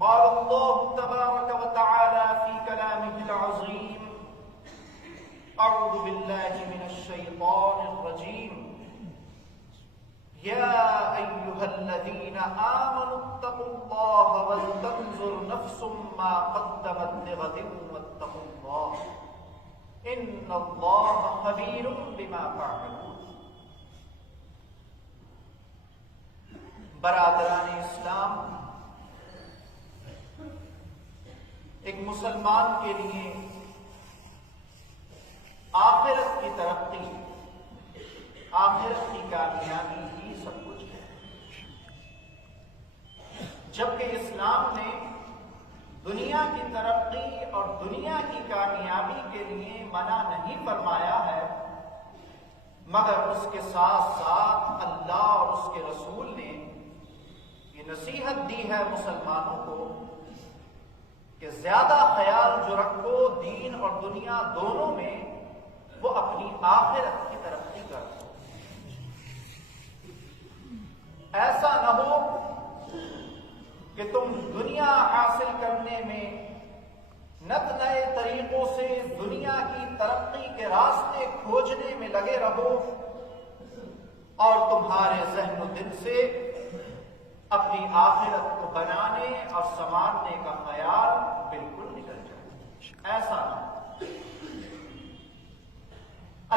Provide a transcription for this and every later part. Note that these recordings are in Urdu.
قال الله تبارك وتعالى في كلامه العظيم: أعوذ بالله من الشيطان الرجيم. يا أيها الذين آمنوا اتقوا الله ولتنظر نفس ما قدمت لغد واتقوا الله إن الله خبير بما تعملون. برادران اسلام، ایک مسلمان کے لیے آخرت کی ترقی، آخرت کی کامیابی ہی سب کچھ ہے. جبکہ اسلام نے دنیا کی ترقی اور دنیا کی کامیابی کے لیے منع نہیں فرمایا ہے، مگر اس کے ساتھ ساتھ اللہ اور اس کے رسول نے یہ نصیحت دی ہے مسلمانوں کو کہ زیادہ خیال جو رکھو دین اور دنیا دونوں میں، وہ اپنی آخرت کی ترقی کرو. ایسا نہ ہو کہ تم دنیا حاصل کرنے میں نت نئے طریقوں سے دنیا کی ترقی کے راستے کھوجنے میں لگے رہو اور تمہارے ذہن و دل سے اپنی آخرت کو بنانے اور سنوارنے کا خیال بالکل نکل جائے. ایسا نہ ہو.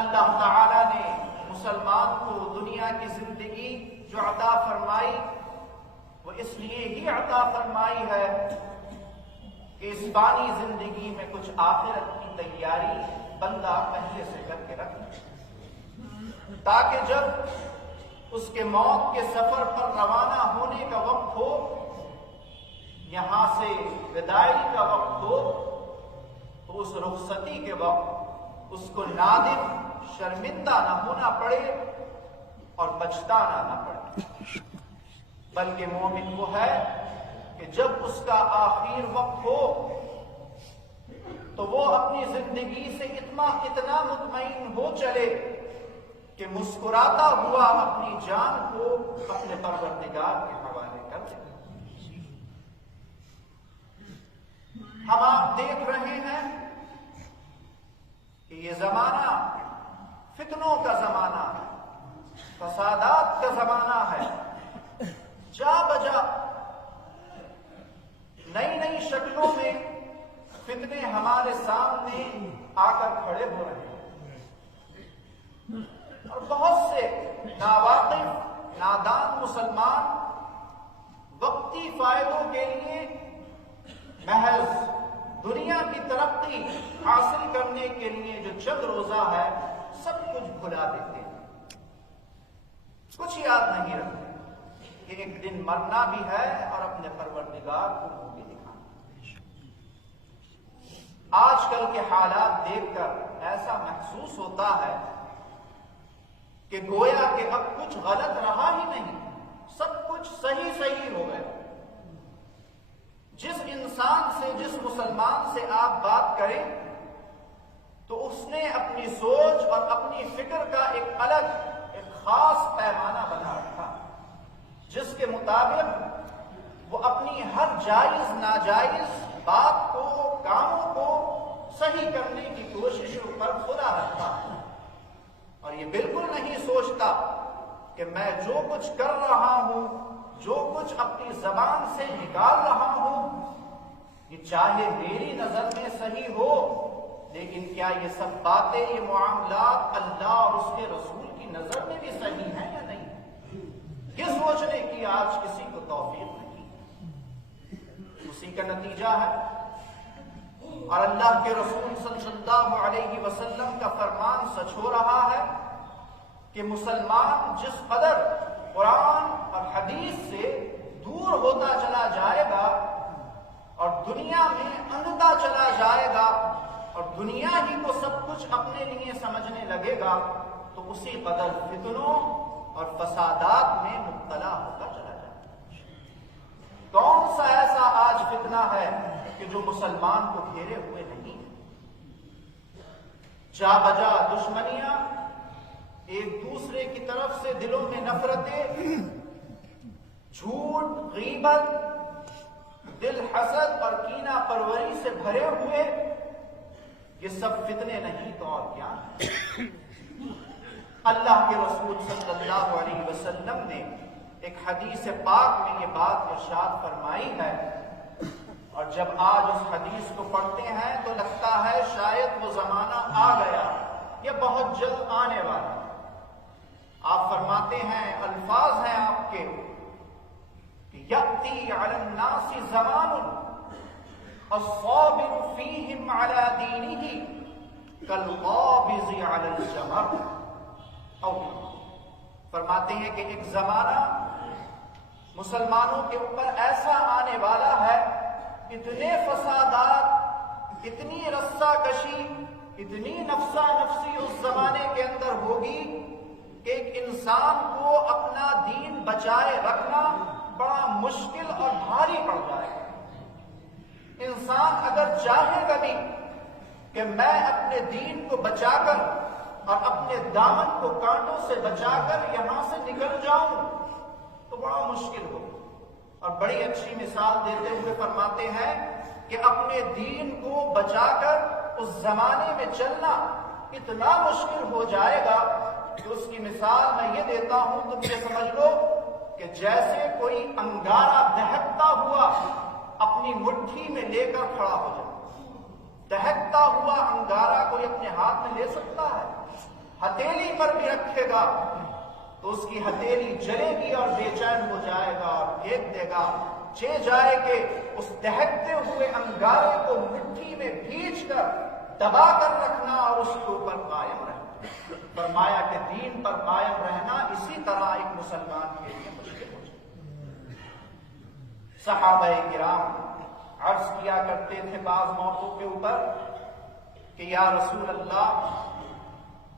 اللہ تعالی نے مسلمان کو دنیا کی زندگی جو عطا فرمائی، وہ اس لیے ہی عطا فرمائی ہے کہ اس فانی زندگی میں کچھ آخرت کی تیاری بندہ پہلے سے کر کے رکھے، تاکہ جب اس کے موت کے سفر پر روانہ ہونے کا وقت ہو، یہاں سے وداعی کا وقت ہو، تو اس رخصتی کے وقت اس کو نادم، شرمندہ نہ ہونا پڑے اور پچھتانا نہ پڑے. بلکہ مومن وہ ہے کہ جب اس کا آخر وقت ہو تو وہ اپنی زندگی سے اتنا مطمئن ہو چلے کہ مسکراتا ہوا اپنی جان کو اپنے پروردگار کے حوالے کر دے. ہم آپ دیکھ رہے ہیں کہ یہ زمانہ فتنوں کا زمانہ ہے، فسادات کا زمانہ ہے. جا بجا نئی نئی شکلوں میں فتنے ہمارے سامنے آ کر کھڑے ہو رہے ہیں، اور بہت سے ناواقف، نادان مسلمان وقتی فائدوں کے لیے محض دنیا کی ترقی حاصل کرنے کے لیے جو چند روزہ ہے سب کچھ بھلا دیتے ہیں. کچھ یاد نہیں رکھتے کہ ایک دن مرنا بھی ہے اور اپنے پروردگار کو منہ بھی دکھانا. آج کل کے حالات دیکھ کر ایسا محسوس ہوتا ہے کہ گویا کہ اب کچھ غلط رہا ہی نہیں، سب کچھ صحیح ہو گیا. جس انسان سے، جس مسلمان سے آپ بات کریں تو اس نے اپنی سوچ اور اپنی فکر کا ایک الگ، ایک خاص پیمانہ بنا رکھا، جس کے مطابق وہ اپنی ہر جائز ناجائز بات کو، کاموں کو صحیح کرنے کی کوششوں پر خدا رکھتا ہے، اور یہ بالکل نہیں سوچتا کہ میں جو کچھ کر رہا ہوں، جو کچھ اپنی زبان سے نکال رہا ہوں، یہ چاہے میری نظر میں صحیح ہو، لیکن کیا یہ سب باتیں، یہ معاملات اللہ اور اس کے رسول کی نظر میں بھی صحیح ہیں یا نہیں؟ یہ سوچنے کی آج کسی کو توفیق نہیں. اسی کا نتیجہ ہے، اور اللہ کے رسول صلی اللہ علیہ وسلم کا فرمان سچ ہو رہا ہے کہ مسلمان جس قدر قرآن اور حدیث سے دور ہوتا چلا جائے گا اور دنیا میں اندھتا چلا جائے گا اور دنیا ہی کو سب کچھ اپنے لیے سمجھنے لگے گا، تو اسی قدر فتنوں اور فسادات میں مبتلا ہوتا چلا جائے. کون سا ایسا آج فتنہ ہے کہ جو مسلمان کو گھیرے ہوئے نہیں؟ جا بجا دشمنیاں، ایک دوسرے کی طرف سے دلوں میں نفرتیں، جھوٹ، غیبت، دل حسد اور کینہ پروری سے بھرے ہوئے، یہ سب فتنے نہیں تو اور کیا؟ اللہ کے رسول صلی اللہ علیہ وسلم نے ایک حدیث پاک میں یہ بات ارشاد فرمائی ہے، اور جب آج اس حدیث کو پڑھتے ہیں تو لگتا ہے شاید وہ زمانہ آ گیا، یہ بہت جلد آنے والا۔ آپ فرماتے ہیں، الفاظ ہیں آپ کے کہ یأتی علی الناس زمان الصابر فیہم علی دینہ کالقابض علی الجمر، فرماتے ہیں کہ ایک زمانہ مسلمانوں کے اوپر ایسا آنے والا ہے، اتنے فسادات، اتنی رسہ کشی، اتنی نفسا نفسی اس زمانے کے اندر ہوگی کہ ایک انسان کو اپنا دین بچائے رکھنا بڑا مشکل اور بھاری پڑ جائے گا۔ انسان اگر چاہے گا بھی کہ میں اپنے دین کو بچا کر اور اپنے دامن کو کانٹوں سے بچا کر یہاں سے نکل جاؤں تو بڑا مشکل ہو، اور بڑی اچھی مثال دیتے ہوئے فرماتے ہیں کہ اپنے دین کو بچا کر اس زمانے میں چلنا اتنا مشکل ہو جائے گا کہ اس کی مثال میں یہ دیتا ہوں، تم یہ سمجھ لو کہ جیسے کوئی انگارہ دہکتا ہوا اپنی مٹھی میں لے کر کھڑا ہو جائے۔ دہکتا ہوا انگارہ کوئی اپنے ہاتھ میں لے سکتا ہے؟ ہتھیلی پر بھی رکھے گا تو اس کی ہتھیلی جلے گی اور بے چین ہو جائے گا اور پھینک دے گا۔ جائے کہ اس دہکتے ہوئے انگارے کو مٹھی میں بھیج کر دبا کر رکھنا اور اس کے اوپر قائم رہنا۔ فرمایا کہ دین پر قائم رہنا اسی طرح ایک مسلمان کے لیے مشکل ہو جائے۔ صحابہ کرام عرض کیا کرتے تھے بعض موقعوں کے اوپر کہ یا رسول اللہ،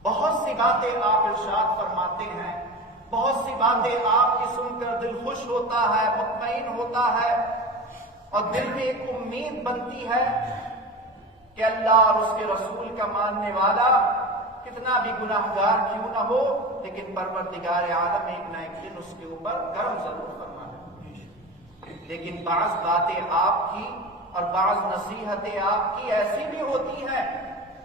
بہت سی باتیں آپ ارشاد فرماتے ہیں، بہت سی باتیں آپ کی سن کر دل خوش ہوتا ہے، مطمئن ہوتا ہے، اور دل میں ایک امید بنتی ہے کہ اللہ اور اس کے رسول کا ماننے والا کتنا بھی گناہگار کیوں نہ ہو، لیکن پروردگار عالم ایک نہ ایک دن اس کے اوپر کرم ضرور فرما دے۔ لیکن بعض باتیں آپ کی اور بعض نصیحتیں آپ کی ایسی بھی ہوتی ہیں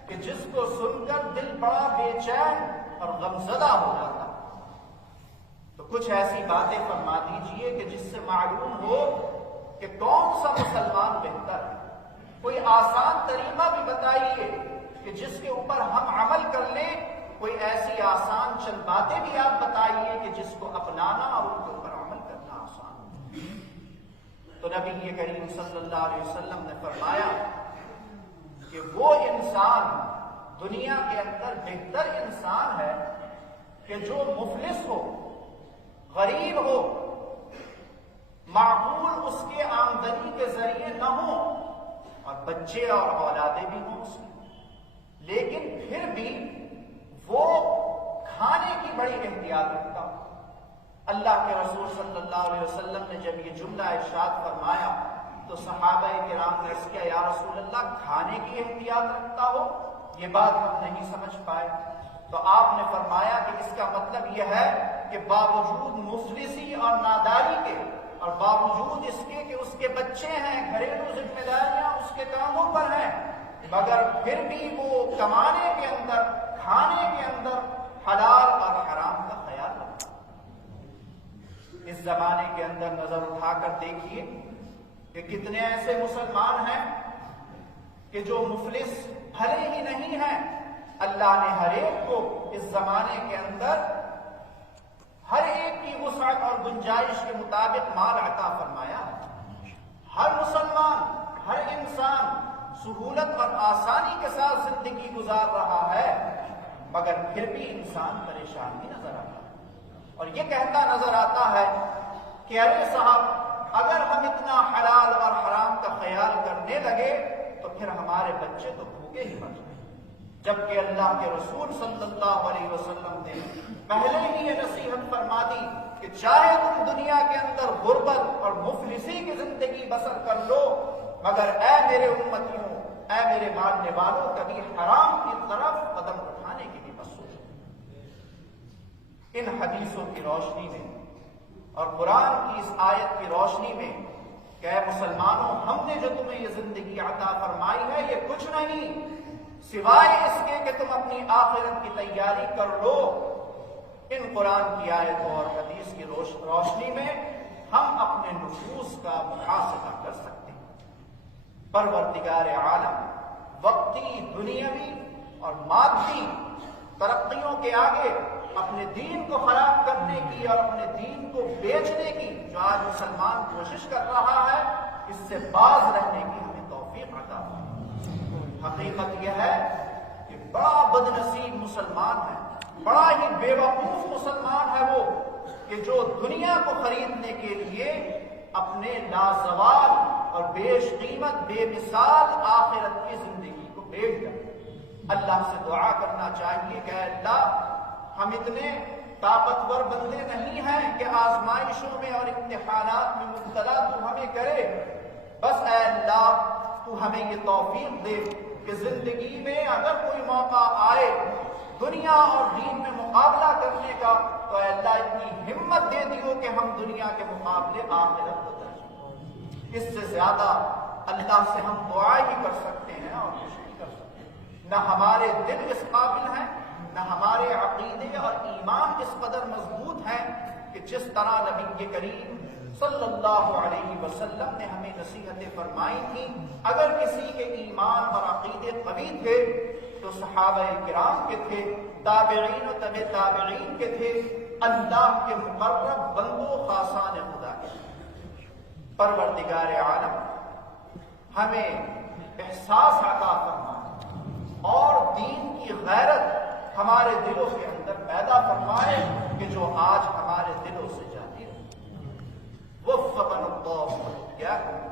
کہ جس کو سن کر دل بڑا بے چین اور غمزدہ ہو جاتا ہے۔ تو کچھ ایسی باتیں فرما دیجئے کہ جس سے معلوم ہو کہ کون سا مسلمان بہتر ہے۔ کوئی آسان طریقہ بھی بتائیے کہ جس کے اوپر ہم عمل کر لیں، کوئی ایسی آسان چند باتیں بھی آپ بتائیے کہ جس کو اپنانا اور ان کے اوپر عمل کرنا آسان ہو۔ تو نبی کریم صلی اللہ علیہ وسلم نے فرمایا کہ وہ انسان دنیا کے اندر بہتر انسان ہے کہ جو مفلس ہو، غریب ہو، معقول اس کے آمدنی کے ذریعے نہ ہو، اور بچے اور اولادیں بھی ہوں اس میں، لیکن پھر بھی وہ کھانے کی بڑی احتیاط رکھتا ہو۔ اللہ کے رسول صلی اللہ علیہ وسلم نے جب یہ جملہ ارشاد فرمایا تو صحابہ کرام نے عرض کیا، یا رسول اللہ، کھانے کی احتیاط رکھتا ہو؟ یہ بات ہم نہیں سمجھ پائے۔ تو آپ نے فرمایا کہ اس کا مطلب یہ ہے کہ باوجود مفلسی اور ناداری کے، اور باوجود اس کے کہ اس کے بچے ہیں، گھریلو ذمہ داریاں اس کے کاموں پر ہیں، مگر پھر بھی وہ کمانے کے اندر، کھانے کے اندر حلال اور حرام کا خیال رکھتا۔ اس زمانے کے اندر نظر اٹھا کر دیکھیے کہ کتنے ایسے مسلمان ہیں کہ جو مفلس بھلے ہی نہیں ہیں، اللہ نے ہر ایک کو اس زمانے کے اندر ہر ایک کی وسعت اور گنجائش کے مطابق مال عطا فرمایا۔ ہر مسلمان، ہر انسان سہولت اور آسانی کے ساتھ زندگی گزار رہا ہے، مگر پھر بھی انسان پریشان بھی نظر آتا ہے، اور یہ کہتا نظر آتا ہے کہ ارے صاحب، اگر ہم اتنا حلال اور حرام کا خیال کرنے لگے تو پھر ہمارے بچے تو بھوکے ہی مر جائیں، جبکہ اللہ کے رسول صلی اللہ علیہ وسلم نے پہلے ہی یہ نصیحت فرما دی کہ چاہے تم دنیا کے اندر غربت اور مفلسی کی زندگی بسر کر لو، مگر اے میرے امتیوں، اے میرے ماننے والوں، کبھی حرام کی طرف قدم اٹھانے کی بھی مت سوچو۔ ان حدیثوں کی روشنی میں اور قرآن کی اس آیت کی روشنی میں کہ اے مسلمانوں، ہم نے جو تمہیں یہ زندگی عطا فرمائی ہے یہ کچھ نہیں سوائے اس کے کہ تم اپنی آخرت کی تیاری کر لو۔ ان قرآن کی آیتوں اور حدیث کی روشنی میں ہم اپنے نفوس کا محاسبہ کر سکتے ہیں۔ پروردگار عالم وقتی، دنیاوی اور مادی ترقیوں کے آگے اپنے دین کو خراب کرنے کی اور اپنے دین کو بیچنے کی جو آج مسلمان کوشش کر رہا ہے، اس سے باز رہنے کی ہمیں توفیق عطا فرمائے۔ حقیقت یہ ہے کہ بڑا بدنصیب مسلمان ہے، بڑا ہی بے وقوف مسلمان ہے وہ کہ جو دنیا کو خریدنے کے لیے اپنے لازوال اور بیش قیمت، بے مثال آخرت کی زندگی کو بیچ دے۔ اللہ سے دعا کرنا چاہیے کہ اے اللہ، ہم اتنے طاقتور بندے نہیں ہیں کہ آزمائشوں میں اور امتحانات میں مبتلا تو ہمیں کرے، بس اے اللہ تو ہمیں یہ توفیق دے کہ زندگی میں اگر کوئی موقع آئے دنیا اور دین میں مقابلہ کرنے کا، تو اے اللہ اتنی ہمت دے دیو کہ ہم دنیا کے مقابلے آخرت کو ترجیح۔ اس سے زیادہ اللہ سے ہم دعا ہی کر سکتے ہیں اور کچھ نہیں کر سکتے۔ نہ ہمارے دل اس قابل ہیں، نہ ہمارے عقیدے اور ایمان اس قدر مضبوط ہیں کہ جس طرح نبی کریم صلی اللہ علیہ وسلم نے ہمیں نصیحتیں فرمائی تھیں۔ اگر کسی کے ایمان اور عقیدے قوی تھے تو صحابہ کرام کے تھے، تابعین و تبع تابعین کے تھے، اللہ کے مقرب بندوں خاصان خدا کے۔ پروردگار عالم ہمیں احساس عطا فرمائے اور دین کی غیرت ہمارے دلوں کے اندر پیدا فرمائے کہ جو آج ہمارے دلوں سے جاتی رہے۔ وفقنا اللہ وإياكم